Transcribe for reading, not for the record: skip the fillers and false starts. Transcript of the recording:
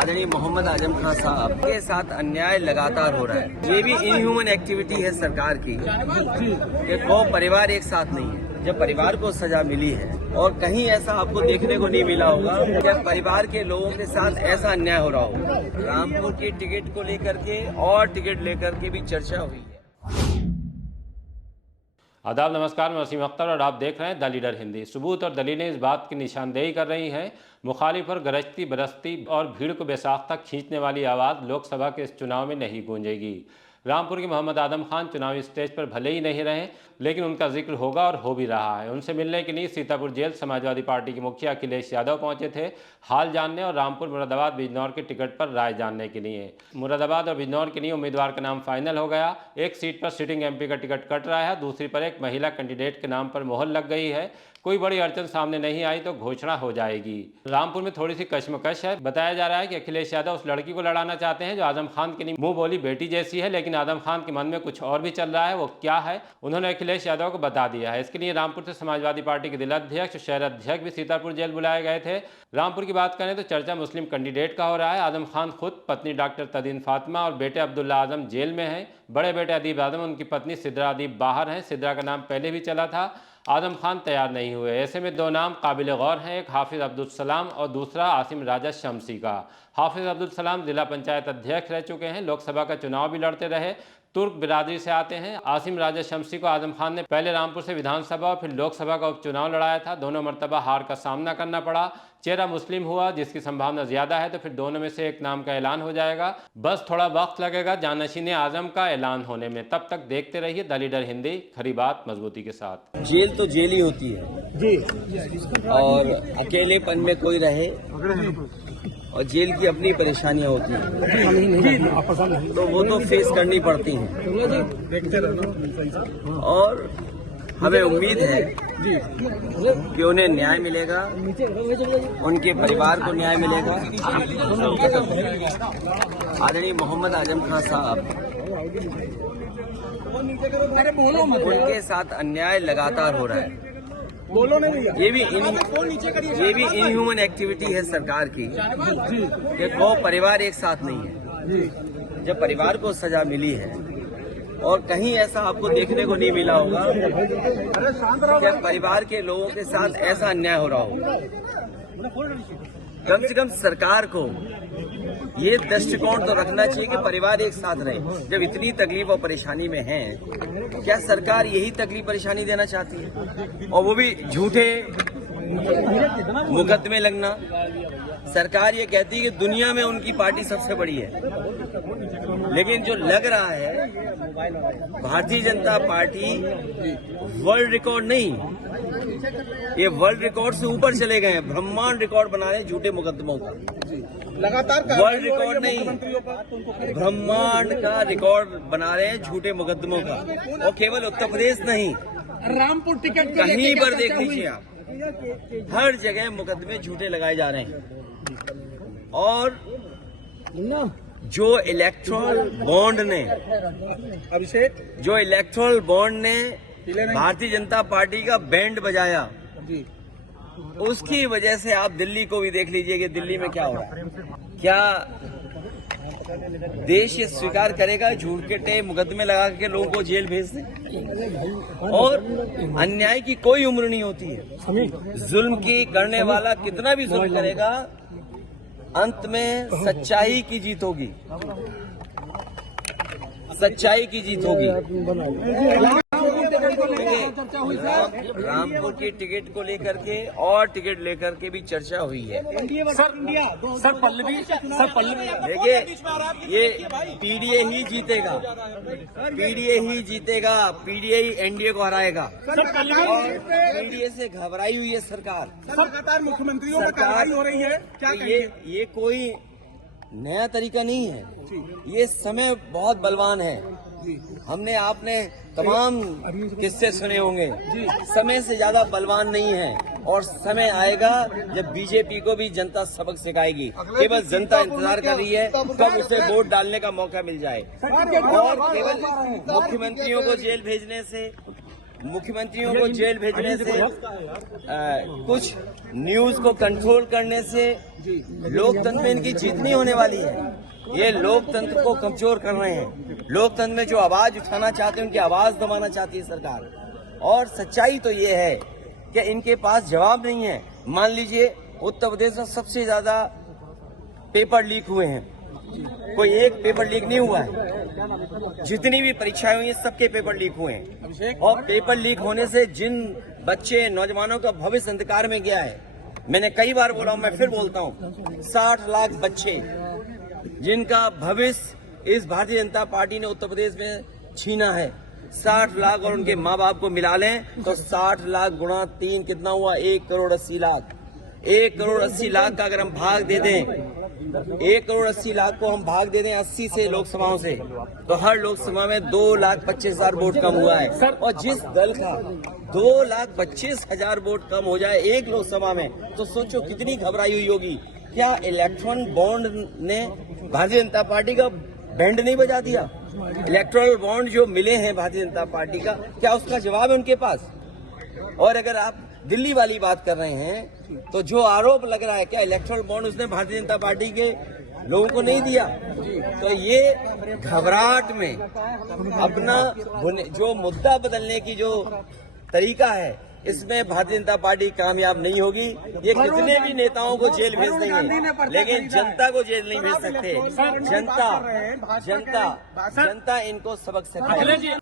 आदरणीय मोहम्मद आजम खान साहब के साथ अन्याय लगातार हो रहा है। ये भी इनह्यूमन एक्टिविटी है सरकार की कि दो परिवार एक साथ नहीं है। जब परिवार को सजा मिली है और कहीं ऐसा आपको देखने को नहीं मिला होगा जब परिवार के लोगों के साथ ऐसा अन्याय हो रहा हो। रामपुर की टिकट को लेकर के और टिकट लेकर के भी चर्चा हुई है। आदाब, नमस्कार, मैं वसीम अख्तर और आप देख रहे हैं द लीडर हिंदी। सबूत और दलीलें इस बात की निशानदेही कर रही हैं, मुखालिफ पर गरजती बरसती और भीड़ को बेसाख्ता तक खींचने वाली आवाज़ लोकसभा के इस चुनाव में नहीं गूंजेगी। रामपुर के मोहम्मद आदम खान चुनावी स्टेज पर भले ही नहीं रहे, लेकिन उनका जिक्र होगा और हो भी रहा है। उनसे मिलने के लिए सीतापुर जेल समाजवादी पार्टी के मुखिया अखिलेश यादव पहुंचे थे, हाल जानने और रामपुर, मुरादाबाद, बिजनौर के टिकट पर राय जानने के लिए। मुरादाबाद और बिजनौर के लिए उम्मीदवार का नाम फाइनल हो गया। एक सीट पर सिटिंग एमपी का टिकट कट रहा है, दूसरी पर एक महिला कैंडिडेट के नाम पर मोहर लग गई है। कोई बड़ी अड़चन सामने नहीं आई तो घोषणा हो जाएगी। रामपुर में थोड़ी सी कश्मकश है। बताया जा रहा है कि अखिलेश यादव उस लड़की को लड़ाना चाहते हैं जो आजम खान की मुंह बोली बेटी जैसी है, लेकिन आजम खान के मन में कुछ और भी चल रहा है। वो क्या है, उन्होंने अखिलेश यादव को बता दिया है। इसके लिए रामपुर से समाजवादी पार्टी के जिला अध्यक्ष, शहर अध्यक्ष भी सीतापुर जेल बुलाए गए थे। रामपुर की बात करें तो चर्चा मुस्लिम कैंडिडेट का हो रहा है। आजम खान खुद, पत्नी डॉक्टर तदीन फातिमा और बेटे अब्दुल्ला आजम जेल में हैं। बड़े बेटे अदीब आजम, उनकी पत्नी सिद्रा अदीब बाहर हैं। सिद्रा का नाम पहले भी चला था। आजम खान तैयार नहीं हुए। ऐसे में दो नाम काबिल गौर हैं, एक हाफिज अब्दुल सलाम और दूसरा आसिम राजा शमसी का। हाफिज अब्दुल सलाम जिला पंचायत अध्यक्ष रह चुके हैं, लोकसभा का चुनाव भी लड़ते रहे, तुर्क बिरादरी से आते हैं। आसिम राजा शमसी को आजम खान ने पहले रामपुर से विधानसभा और फिर लोकसभा का उपचुनाव लड़ाया था। दोनों मरतबा हार का सामना करना पड़ा। चेहरा मुस्लिम हुआ, जिसकी संभावना ज्यादा है, तो फिर दोनों में से एक नाम का ऐलान हो जाएगा। बस थोड़ा वक्त लगेगा जानशीन आजम का ऐलान होने में। तब तक देखते रहिए द लीडर हिंदी, खरी बात मजबूती के साथ। जेल तो जेल ही होती है जी, और अकेलेपन में कोई रहे और जेल की अपनी परेशानियां होती हैं तो वो तो फेस करनी पड़ती हैं और हमें उम्मीद है कि उन्हें न्याय मिलेगा, उनके परिवार को न्याय मिलेगा। आदरणीय मोहम्मद आजम खान साहब, उनके साथ अन्याय लगातार हो रहा है। ये भी इनह्यूमन एक्टिविटी है सरकार की कि दो परिवार एक साथ नहीं है। जब परिवार को सजा मिली है और कहीं ऐसा आपको देखने को नहीं मिला होगा जब परिवार के लोगों के साथ ऐसा अन्याय हो रहा हो। कम से कम सरकार को ये दृष्टिकोण तो रखना चाहिए कि परिवार एक साथ रहे। जब इतनी तकलीफ और परेशानी में है, क्या सरकार यही तकलीफ परेशानी देना चाहती है, और वो भी झूठे मुकदमे लगना। सरकार ये कहती है कि दुनिया में उनकी पार्टी सबसे बड़ी है, लेकिन जो लग रहा है Bharatiya Janata party world record नहीं, ये वर्ल्ड रिकॉर्ड से ऊपर चले गए हैं। ब्रह्मांड रिकॉर्ड बना रहे हैं झूठे मुकदमों का। लगातार वर्ल्ड रिकॉर्ड नहीं, ब्रह्मांड का रिकॉर्ड बना रहे हैं झूठे मुकदमों का। और केवल उत्तर प्रदेश नहीं, रामपुर टिकट कहीं पर देख लीजिए आप, हर जगह मुकदमे झूठे लगाए जा रहे हैं। और जो इलेक्ट्रल बॉन्ड ने भारतीय जनता पार्टी का बैंड बजाया, उसकी वजह से आप दिल्ली को भी देख लीजिए कि दिल्ली में क्या हो रहा है। क्या देश ये स्वीकार करेगा झूठे मुकदमे लगा के लोगों को जेल भेज दे? और अन्याय की कोई उम्र नहीं होती है। जुल्म की करने वाला कितना भी जुल्म करेगा, अंत में सच्चाई की जीत होगी, सच्चाई की जीत होगी। रामपुर की टिकट को लेकर के और टिकट लेकर के भी चर्चा हुई है। सर पल्लवी देखिए, ये पीडीए ही जीतेगा, पीडीए ही एनडीए को हराएगा। और पीडीए से घबराई हुई है सरकार। लगातार मुख्यमंत्रियों पर कार्रवाई हो रही है, क्या ये कोई नया तरीका नहीं है। ये समय बहुत बलवान है। हमने आपने तमाम किस्से सुने होंगे, समय से ज्यादा बलवान नहीं है। और समय आएगा जब बीजेपी को भी जनता सबक सिखाएगी। केवल जनता इंतजार कर रही है कब उसे वोट डालने का मौका मिल जाए। और केवल मुख्यमंत्रियों को जेल भेजने से मुख्यमंत्रियों को जेल भेजने से, कुछ न्यूज को कंट्रोल करने से लोकतंत्र में इनकी जीत नहीं होने वाली है। ये लोकतंत्र को कमजोर कर रहे हैं। लोकतंत्र में जो आवाज उठाना चाहते हैं उनकी आवाज दबाना चाहती है सरकार। और सच्चाई तो ये है कि इनके पास जवाब नहीं है। मान लीजिए उत्तर प्रदेश में सबसे ज्यादा पेपर लीक हुए हैं, कोई एक पेपर लीक नहीं हुआ है। जितनी भी परीक्षाएं हुई हैं सबके पेपर लीक हुए हैं। और पेपर लीक होने से जिन बच्चे नौजवानों का भविष्य अंधकार में गया है, मैंने कई बार बोला हूं, मैं फिर बोलता हूं, 60 लाख बच्चे जिनका भविष्य इस भारतीय जनता पार्टी ने उत्तर प्रदेश में छीना है। 60 लाख और उनके माँ बाप को मिला लें तो 60 लाख गुणा 3 कितना हुआ? 1 करोड़ 80 लाख। 1 करोड़ 80 लाख का अगर हम भाग दे दें, 1 करोड़ 80 लाख को हम भाग दे दें 80 से लोकसभाओं से, तो हर लोकसभा में 2,25,000 वोट कम हुआ है। और जिस दल का 2,25,000 वोट कम हो जाए एक लोकसभा में, तो सोचो कितनी घबराई हुई होगी। क्या इलेक्ट्रॉन बॉन्ड ने भारतीय जनता पार्टी का बैंड नहीं बजा दिया? इलेक्ट्रॉल बॉन्ड जो मिले हैं भारतीय जनता पार्टी का, क्या उसका जवाब है उनके पास? और अगर आप दिल्ली वाली बात कर रहे हैं तो जो आरोप लग रहा है, क्या इलेक्ट्रल बॉन्ड उसने भारतीय जनता पार्टी के लोगों को नहीं दिया? तो ये घबराहट में अपना जो मुद्दा बदलने की जो तरीका है, इसमें भारतीय जनता पार्टी कामयाब नहीं होगी। ये कितने भी नेताओं को जेल भेज देंगे, लेकिन जनता को जेल नहीं भेज सकते। जनता इनको सबक सिखाएगी।